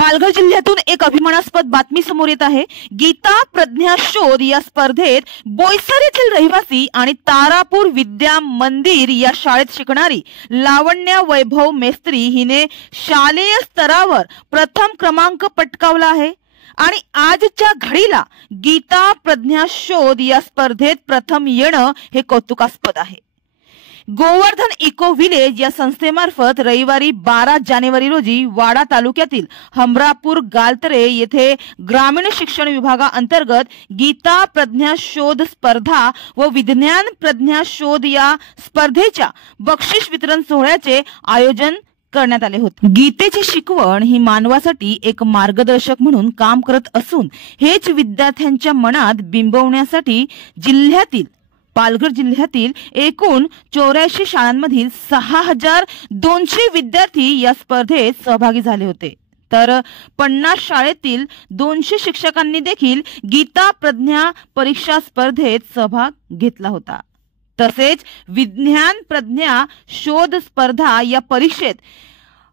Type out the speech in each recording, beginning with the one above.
पालघर जिल्ह्यातून एक अभिमानास्पद बातमी समोर येत आहे। गीता प्रज्ञा शोध या स्पर्धेत बोईसर येथील रहिवासी आणि तारापूर विद्या मंदिर या शाळेत शिकणारी लावण्या वैभव मेस्त्री हिने शालेय स्तरावर प्रथम क्रमांक पटकावला आहे आणि आजच्या घडीला गीता प्रज्ञा शोध या स्पर्धेत प्रथम येणं हे कौतुकास्पद आहे। गोवर्धन इको विलेज या संस्थेमार्फत रविवारी 12 जानेवारी रोजी वाडा तालुक्यातील हमरापूर गालतरे येथे ग्रामीण शिक्षण विभागाअंतर्गत गीता प्रज्ञा शोध स्पर्धा व विज्ञान प्रज्ञा शोध या स्पर्धेच्या बक्षीस वितरण सोहळ्याचे आयोजन करण्यात आले होते। गीतेची शिकवण ही मानवासाठी एक मार्गदर्शक म्हणून काम करत असून हेच विद्यार्थ्यांच्या मनात बिंबवण्यासाठी पालघर जिल्ह्यातील एकूण 84 शाळांमधील 6200 विद्यार्थी या स्पर्धेत सहभागी झाले होते, तर 50 शाळेतील 200 शिक्षकांनी देखील गीता प्रज्ञा परीक्षा स्पर्धेत सहभाग घेतला होता। तसेच विज्ञान प्रज्ञा शोध स्पर्धा या परीक्षेत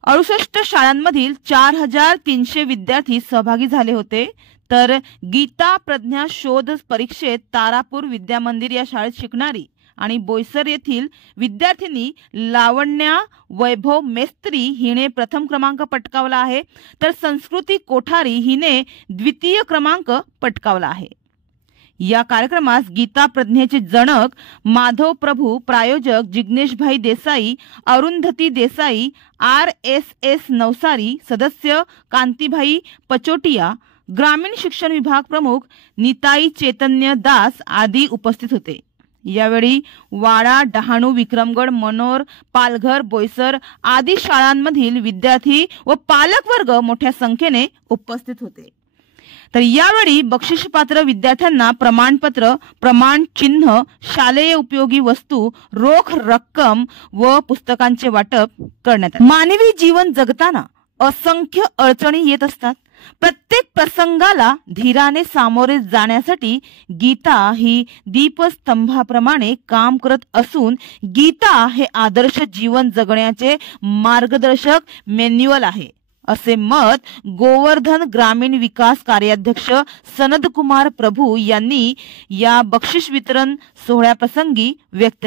68 शाळांमधील 4300 विद्यार्थी सहभागी झाले होते, तर गीता प्रज्ञा शोध परीक्षेत तारापूर विद्या मंदिर या शाळेत शिकणारी आणि बोईसर येथील विद्यार्थिनी लावण्या वैभव मेस्त्री हिने प्रथम क्रमांक पटकावला आहे, तर संस्कृती कोठारी हिने द्वितीय क्रमांक पटकावला आहे। या कार्यक्रमास गीता प्रज्ञेचे जनक माधव प्रभू, प्रायोजक जिग्नेशभाई देसाई, अरुंधती देसाई, RSS नवसारी, सदस्य कांतीभाई पचोटिया, ग्रामीण शिक्षण विभाग प्रमुख निताई चैतन्य दास आदी उपस्थित होते। यावेळी वाडा, डहाणू, विक्रमगड, मनोर, पालघर, बोईसर आदी शाळांमधील विद्यार्थी व पालक वर्ग मोठ्या संख्येने उपस्थित होते। तर यावेळी बक्षीसपात्र विद्यार्थ्यांना प्रमाणपत्र, प्रमाण चिन्ह, शालेय उपयोगी वस्तू, रोख रक्कम व पुस्तकांचे वाटप करण्यात आले। मानवी जीवन जगताना असंख्य अडचणी येत असतात। प्रत्येक प्रसंगाला धीराने सामोरे जाण्यासाठी गीता ही दीपस्तंभाप्रमाणे काम करत असून गीता हे आदर्श जीवन जगण्याचे मार्गदर्शक मॅन्युअल आहे, असे मत गोवर्धन ग्रामीण विकास कार्याध्यक्ष सनद कुमार प्रभू यांनी या बक्षीस वितरण सोहळ्याप्रसंगी व्यक्त